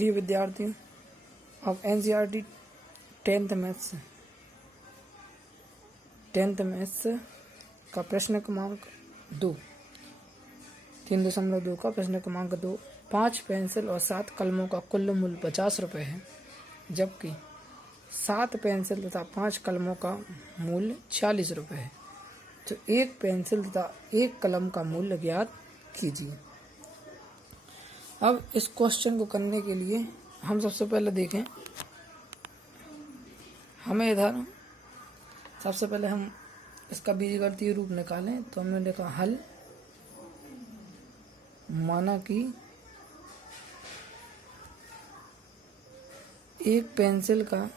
प्रिय विद्यार्थियों, अब एनसीईआरटी 10th मैथ्स का प्रश्न क्रमांक 2 3.2 का प्रश्न क्रमांक 2। 5 पेंसिल और 7 कलमों का कुल मूल्य 50 रुपये है, जबकि 7 पेंसिल तथा 5 कलमों का मूल्य 40 रुपये है। तो एक पेंसिल तथा एक कलम का मूल्य ज्ञात कीजिए। अब इस क्वेश्चन को करने के लिए हम सबसे पहले देखें, हमें इधर सबसे पहले हम इसका बीजगणितीय रूप निकालें। तो हमने लिखा हल, माना कि एक पेंसिल का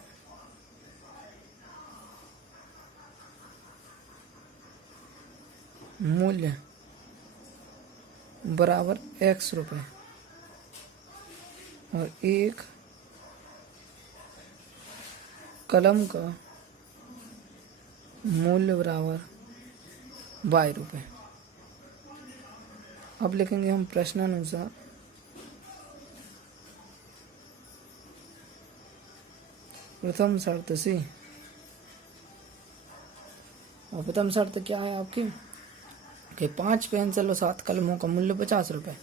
मूल्य बराबर x रुपये और एक कलम का मूल्य बराबर y रुपये। अब लिखेंगे हम प्रश्नानुसार प्रथम शर्त से, और प्रथम शर्त क्या है आपकी कि 5 पेंसिल और 7 कलमों का मूल्य 50 रुपये।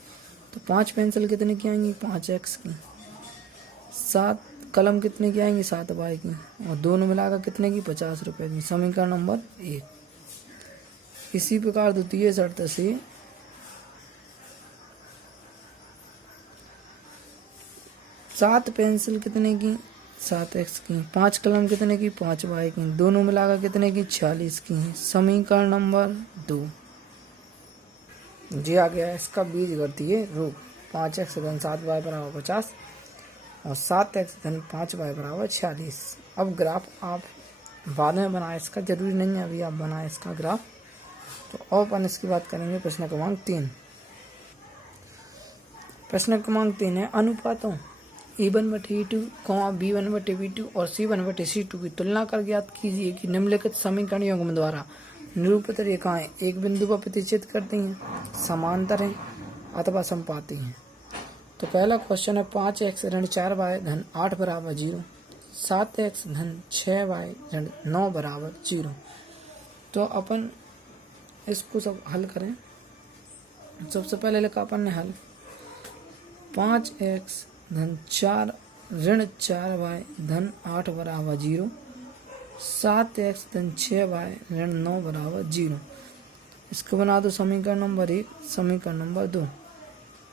तो 5 पेंसिल कितने की आएंगी 5x की, 7 कलम कितने की आएंगी 7y की, और दोनों मिलाकर कितने की 50 रुपये की। समीकरण नंबर 1। इसी प्रकार द्वितीय शर्त से 7 पेंसिल कितने की 7x की, 5 कलम कितने की 5y की, दोनों मिलाकर कितने की 40 की। समीकरण नंबर 2 दिया गया है इसका बीजगणितीय रूप। 5x धन 7y बराबर 50 और 7x धन 5y बराबर 46। अब ग्राफ आप बाद में बनाए, इसका जरूरी नहीं है अभी आप बनाए इसका ग्राफ। तो और अपन इसकी बात करेंगे प्रश्न क्रमांक 3। प्रश्न क्रमांक 3 है, अनुपातों A1/A2, B1/B2 और C1/C2 की तुलना कर ज्ञात कीजिए कि निम्नलिखित समीकरण युग्म द्वारा निरूपित रेखाएं एक बिंदु पर प्रतिच्छेद करती हैं, समांतर हैं अथवा समपाती हैं। तो पहला क्वेश्चन है 5x ऋण 4y धन 8 बराबर 0, 7x धन 6y ऋण 9 बराबर 0। तो अपन इसको सब हल करें। सबसे पहले लिखा अपन ने हल, 5x धन 4 ऋण 4y धन 8 बराबर 0, 7x धन 6y ऋण 9 बराबर 0। इसको बना दो समीकरण नंबर 1, समीकरण नंबर 2।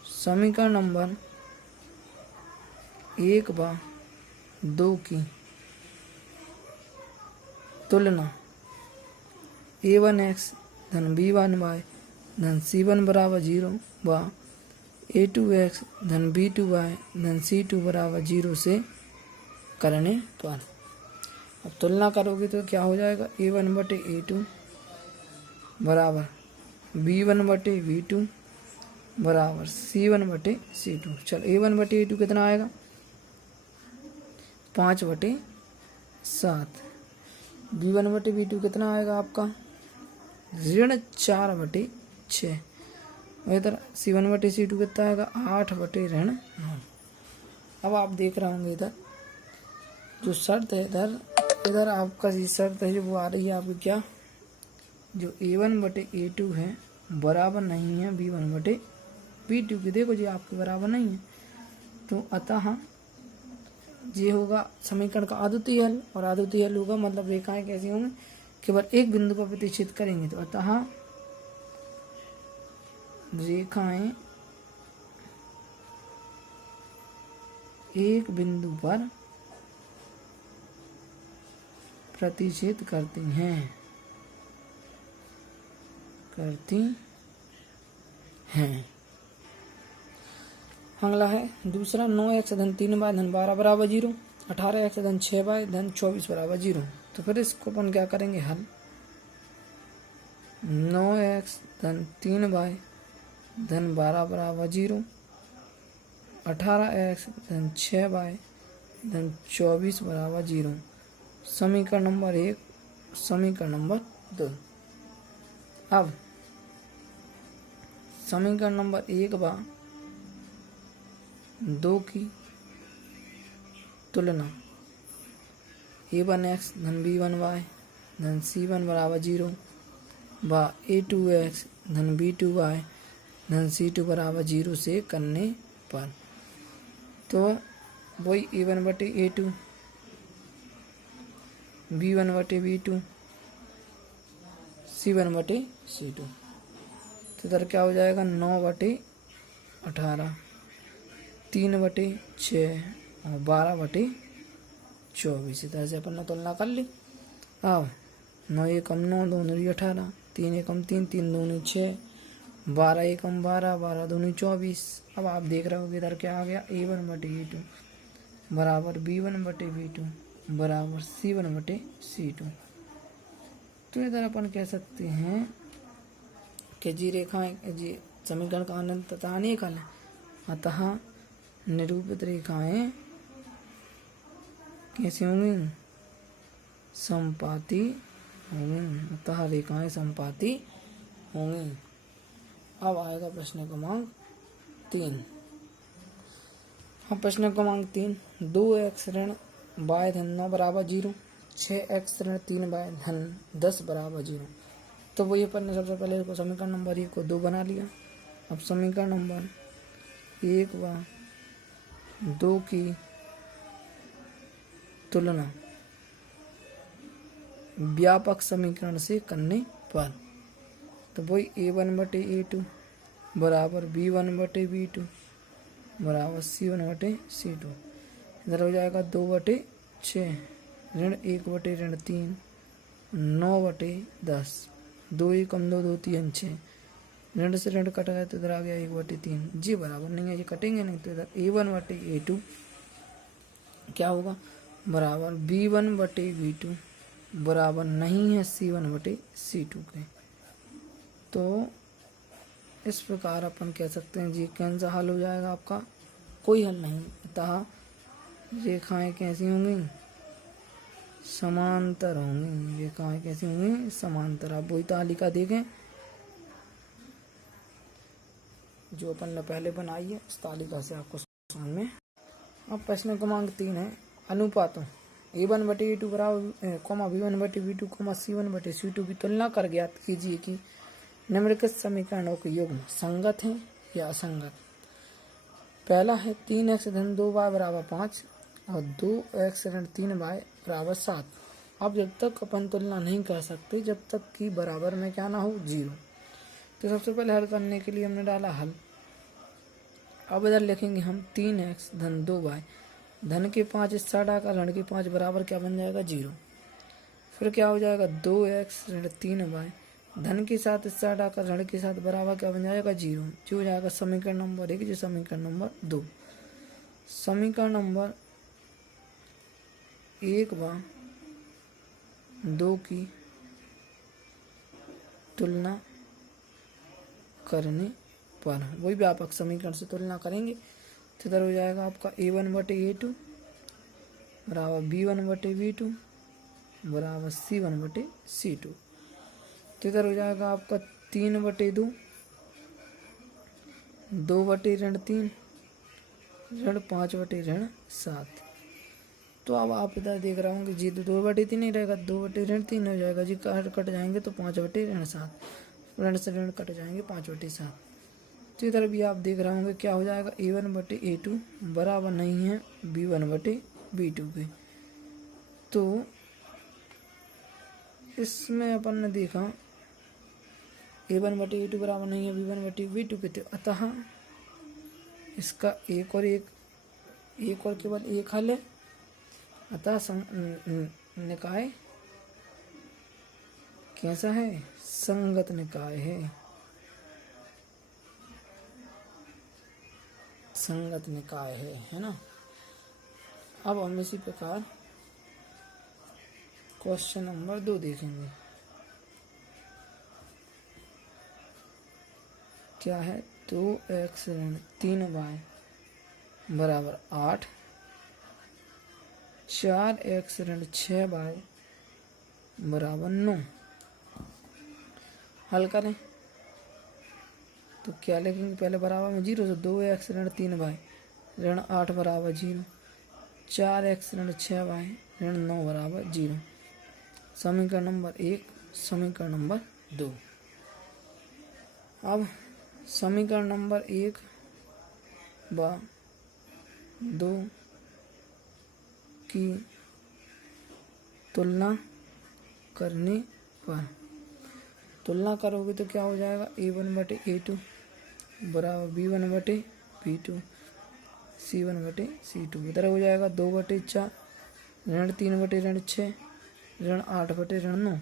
समीकरण नंबर 1 व 2 की तुलना A1x धन B1y धन C1 बराबर 0 व A2x धन B2y धन C2 बराबर 0 से करने पर। अब तुलना करोगे तो क्या हो जाएगा, A1/A2 बराबर B1/B2 बराबर C1/C2। चल A1/A2 कितना आएगा 5/7, B1/B2 कितना आएगा आपका ऋण 4/6, इधर C1/C2 कितना आएगा 8/9। अब आप देख रहे होंगे इधर जो शर्त है, इधर आपका ये शर्त है जो वो आ रही है आपकी क्या, जो A1/A2 है बराबर नहीं है B1/B2 की। देखो जी आपके बराबर नहीं है, तो अतः ये होगा समीकरण का अद्वितीय हल। और अद्वितीय हल होगा मतलब रेखाएं कैसी होंगी, केवल एक बिंदु पर प्रतिच्छेद करेंगे। तो अतः रेखाएं एक बिंदु पर प्रतिच्छेद करती हैं। अगला है दूसरा, 9x धन 3y धन 12 बराबर 0, 18x धन 6y धन 24 बराबर 0। तो फिर इसको अपन क्या करेंगे हल, 9x धन 3y धन 12 बराबर 0, 18x धन 6y धन 24 बराबर 0। समीकरण नंबर 1, समीकरण नंबर 2। अब समीकरण नंबर 1 व 2 की तुलना a1x धन b1y धन c1 बराबर 0 व a2x धन b2y धन c2 बराबर 0 से करने पर। तो वही a1 बटे a2 b1 बटे b2 c1 बटे c2। तो इधर क्या हो जाएगा 9 बटे 18, 3 बटे 6 और 12 बटे 24। इस तरह से अपन ने तुलना कर ली। अब 9 एकम 9, 2 दूनी 18, 3 एकम 3, 3 दूनी 6, 12 एकम 12, 12 दूनी 24। अब आप देख रहे हो कि इधर क्या आ गया a1 बटे a2 बराबर b1 बटे b2 बराबर c1 बटे c2। तो इधर अपन कह सकते हैं कि जी रेखाएं जी समीकरण का अनंतता अनेक हल है, अतः निरूपित रेखाएं कैसी होंगी? समपाती होंगी, अतः रेखाएं समपाती होंगी। अब आएगा प्रश्न क्रमांक 3। अब प्रश्न क्रमांक 3, 2x ऋण y धन 9 बराबर 0, 6x ऋण 3y धन 10 बराबर 0। तो वही अपन ने सबसे पहले इसको समीकरण नंबर 1 को 2 बना लिया। अब समीकरण नंबर 1 व 2 की तुलना व्यापक समीकरण से करने पर। तो वही a1 बटे a2 बराबर b1 बटे b2 बराबर c1 बटे c2। इधर हो जाएगा 2 बटे 6 ऋण 1 बटे ऋण 3, 9 बटे 10, 2 एकम 2, 2 3 6, ऋण से ऋण कट गया तो इधर आ गया 1 बटे 3। जी बराबर नहीं है, ये कटेंगे नहीं। तो इधर a1 बटे a2 क्या होगा बराबर b1 बटे b2 बराबर नहीं है c1 बटे c2 के। तो इस प्रकार अपन कह सकते हैं जी कौन सा हल हो जाएगा आपका? कोई हल नहीं। अतः रेखाएं कैसी होंगी? समांतर होंगी। रेखाएं कैसी होंगी? समांतर। आप वही तालिका देखें जो अपन ने पहले बनाई है, उस तालिका से आपको समझ में। अब प्रश्न क्रमांक 3 है अनुपातों a1 बटे a2 बराबर b1 बटे b2 c1 बटे c2 की तुलना कर ज्ञात कीजिए कि निम्नलिखित समीकरणों के युग्म संगत हैं या असंगत। पहला है 3x धन 2y बराबर 5 और 2x ऋण 3y बराबर 7। अब जब तक अपन तुलना नहीं कर सकते जब तक कि बराबर में क्या ना हो 0। तो सबसे पहले हल करने के लिए हमने डाला हल। अब इधर लिखेंगे हम 3x धन 2y धन के 5 इस साइड आकर ऋण के 5 बराबर क्या बन जाएगा 0। फिर क्या हो जाएगा 2x ऋण 3y धन के साथ इस साइड आकर ऋण के साथ बराबर क्या बन जाएगा 0। जो हो जाएगा समीकरण नंबर 1, जो समीकरण नंबर 2। समीकरण नंबर 1 व 2 की तुलना करने पर वही व्यापक समीकरण से तुलना करेंगे। तो इधर हो जाएगा आपका a1 बटे a2 बराबर b1 बटे b2 बराबर c1 बटे c2। तो इधर हो जाएगा आपका 3 बटे 2, 2 बटे ऋण 3 ऋण 5 बटे ऋण 7। तो अब आप इधर देख रहे होंगे जी 2 बटे 3 नहीं रहेगा, 2 बटे ऋण 3 हो जाएगा जी, कट जाएंगे तो 5 बटे ऋण 7, ऋण से ऋण कट जाएंगे 5 बटे 7। तो इधर भी आप देख रहे होंगे क्या हो जाएगा a1 बटे a2 बराबर नहीं है b1 बटे b2 के। तो इसमें अपन ने देखा a1 बटे a2 बराबर नहीं है b1 बटे b2 के। अतः इसका एक और केवल एक हल है। अतः निकाय कैसा है? संगत निकाय है। संगत निकाय है ना। अब हम इसी प्रकार क्वेश्चन नंबर 2 देखेंगे। क्या है? 2x ऋण 3y बराबर 8, 4x ऋण 6y बराबर 9। हल करें तो क्या लिखेंगे? पहले बराबर में 0, तो 2x ऋण 3y ऋण 8 बराबर 0, 4x ऋण 6y ऋण 9 बराबर 0। समीकरण नंबर 1, समीकरण नंबर 2। अब समीकरण नंबर 1 व 2 की तुलना करने पर तुलना करोगे तो क्या हो जाएगा, a1 बटे a2 बराबर b1 बटे b2 c1 बटे c2। इधर हो जाएगा 2 बटे 4 ऋण 3 बटे ऋण 6 ऋण 8 बटे ऋण 9।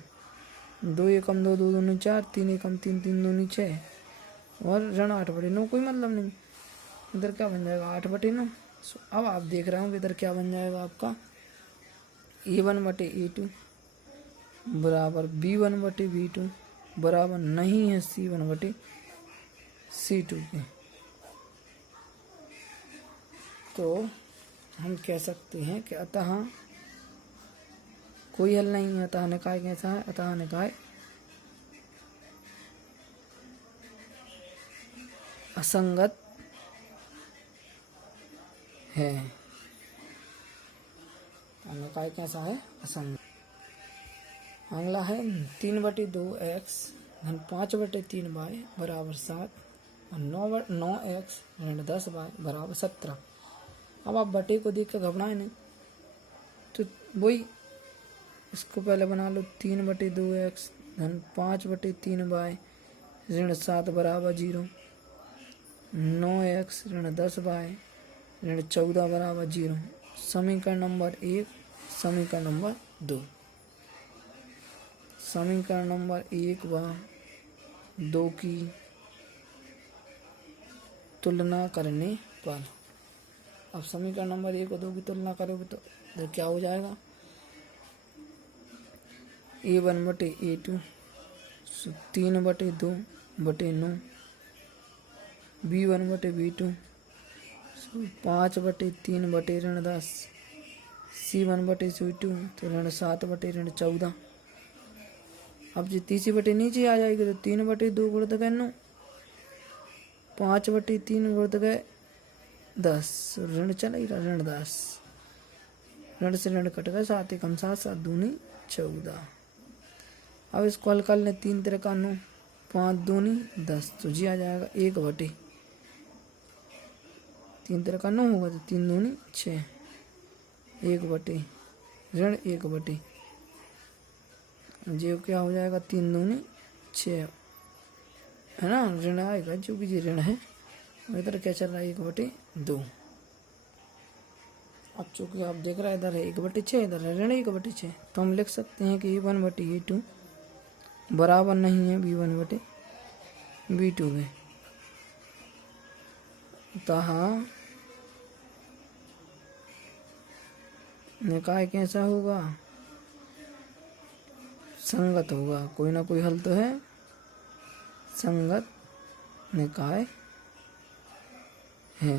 2 एकम 2 2 दूनी 4 3 एकम 3 3 दूनी 6 और ऋण 8 बटे 9 कोई मतलब नहीं। इधर क्या बन जाएगा 8 बटे 9। अब आप देख रहे होंगे इधर क्या बन जाएगा आपका a1 बटे a2 बराबर b1 बटे b2 बराबर नहीं है c1 बटे c2 के। तो हम कह सकते हैं कि अतः कोई हल नहीं है। अतः निकाय कैसा है, अतः निकाय असंगत है। निकाय कैसा है, असंगत। अगला है 3 बटे 2x धन 5 बटे 3y बराबर 7 और 9x ऋण 10y बराबर 17। अब आप बटे को देख कर घबराए नहीं, तो वही इसको पहले बना लो। 3 बटे 2x धन 5 बटे 3y ऋण 7 बराबर 0। 9x ऋण 10y ऋण 14 बराबर 0। समीकरण नंबर 1, समीकरण नंबर 2। समीकरण नंबर 1 व 2 की तुलना करने पर, अब समीकरण नंबर 1 और 2 की तुलना करोगे तो क्या हो जाएगा, a1 बटे a2 3 बटे 2 बटे 9 b1 बटे b2 5 बटे 3 बटे ऋण 10 c1 बटे c2 तो ऋण 7 बटे ऋण 14। अब जो तीसरी बटे नीचे आ जाएगी तो 3 बटे 2 गुणित गए 9 5 बटे 3 गुणित गए 10 ऋण चला ही रहा ऋण 10 ऋण से ऋण कट गए 7 एकम 7 7 दूनी 14। अब इसको हल कर ले 3 तिरका 9 5 दूनी 10 तो जी आ जाएगा 1 बटे 3 तिरका 9 होगा तो 3 दूनी 6 1 बटे ऋण 1 बटे जो क्या हो जाएगा 3 दूनी 6 है ना, ऋण आएगा जो कि जी ऋण है। इधर क्या चल रहा है 1 बटे 2। अब चूंकि आप देख रहे हैं इधर है 1 बटे 6 इधर है ऋण 1 बटे 6 तो हम लिख सकते हैं कि a1 बटे a2 बराबर नहीं है b1 बटे b2 में। अतः निकाय कैसा होगा, संगत होगा। कोई ना कोई हल तो है, संगत निकाय है।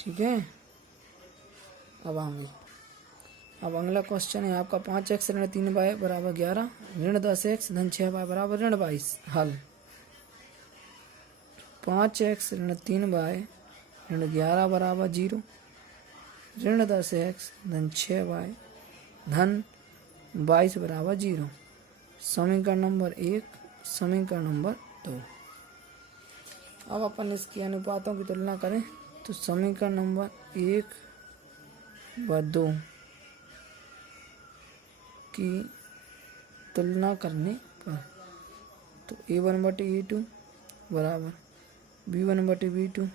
ठीक है। अब अगला क्वेश्चन है आपका 5x ऋण 3y बराबर 11 ऋण 10x धन 6y बराबर ऋण 22। हल 5x ऋण 3y ऋण 11 बराबर 0 ऋण 10x धन 6y धन 22 बराबर 0। समीकरण नंबर 1, समीकरण नंबर 2। अब अपन इसकी अनुपातों की तुलना करें तो समीकरण नंबर 1 व 2 की तुलना करने पर तो a1 बटे a2 बराबर b1 बटे b2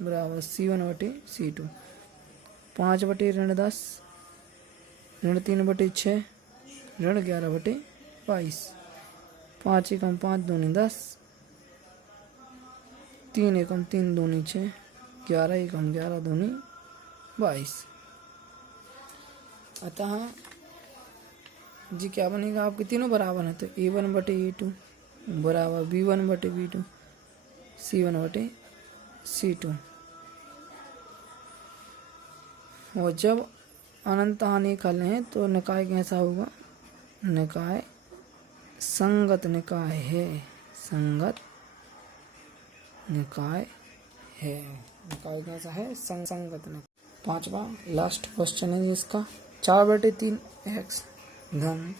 बराबर c1 बटे c2। 5 बटे ऋण 10 ऋण 3 बटे 6 ऋण 11 बटे 22। 5 एकम 5 दूनी 10 3 एकम 3 दूनी 6 11 एकम 11 दूनी 22। अतः जी क्या बनेगा आपके तीनों बराबर है तो a1 बटे a2 बराबर b1 बटे b2 c1 बटे c2। और जब अनंत हानि हल है तो निकाय कैसा होगा, निकाय संगत निकाय है, संगत निकाय है। निकाय कैसा है, संगत निकाय। 5वां लास्ट क्वेश्चन है इसका। 4/3 x धन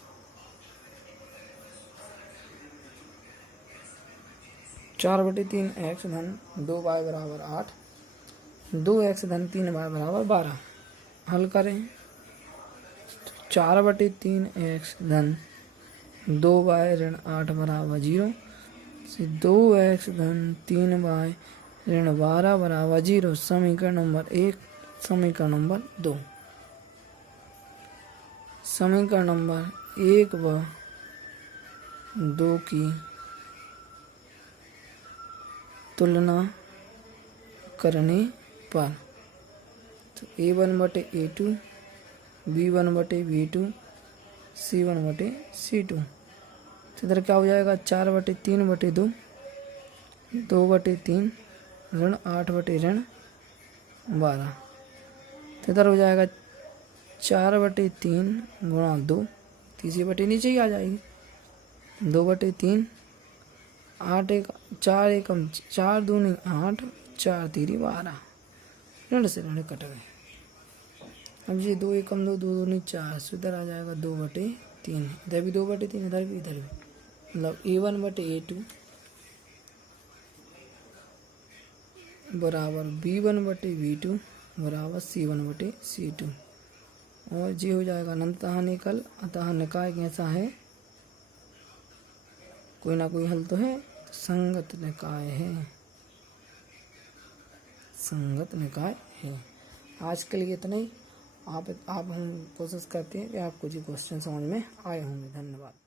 4/3 x धन 2y बराबर 8, 2x धन 3y बराबर 12 हल करें। 4/3 x धन 2y ऋण 8 बराबर 0 से 2x धन 3y ऋण 12 बराबर 0। समीकरण नंबर 1, समीकरण नंबर 2। समीकरण नंबर 1 व 2 की तुलना करने पर तो A1/A2, B1/B2, C1/C2 तो इधर क्या हो जाएगा 4/3/2, 2/3 ऋण 8/12 तो इधर हो जाएगा 4/3 गुणा 2, तीसरी बटे नीचे ही आ जाएगी, 2/3 8 1 4 एकम 4 दूनी 8 4 तीरी 12 ऋण से ऋण कट गए। अब ये 2 एकम 2 2 दूनी 4 सो इधर आ जाएगा 2/3, इधर भी 2/3 इधर भी मतलब A1/A2 बराबर B1/B2 बराबर C1/C2 और ये हो जाएगा अनंतः निकल, अतः निकाय कैसा है, कोई ना कोई हल तो है, संगत निकाय है, संगत निकाय है। आज के लिए इतना ही। आप हम कोशिश करते हैं कि आपको जो क्वेश्चन समझ में आए होंगे। धन्यवाद।